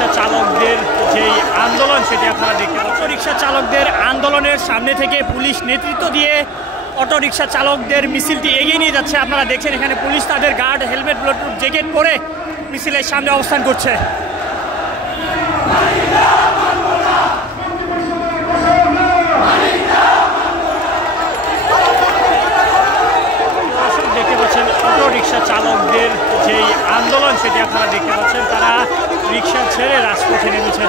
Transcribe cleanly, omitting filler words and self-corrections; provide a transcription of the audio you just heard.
রিক্সা চালকদের যেই আন্দোলন সেটি আপনারা দেখতে পাচ্ছেন। অটো রিক্সা চালকদের আন্দোলনের সামনে থেকে পুলিশ নেতৃত্ব দিয়ে অটো রিক্সা চালকদের মিছিলটি এগিয়ে নিয়ে যাচ্ছে। আপনারা দেখছেন এখানে পুলিশ তাদের গার্ড, হেলমেট, বুলেটপ্রুফ জ্যাকেট পরে মিছিলের সামনে অবস্থান করছে। দেখতে পাচ্ছেন অটো রিক্সা চালকদের যেই আন্দোলন সেটি আপনারা দেখতে পাচ্ছেন, তারা রিক্সা ছেড়ে রাজপথে নেমেছে।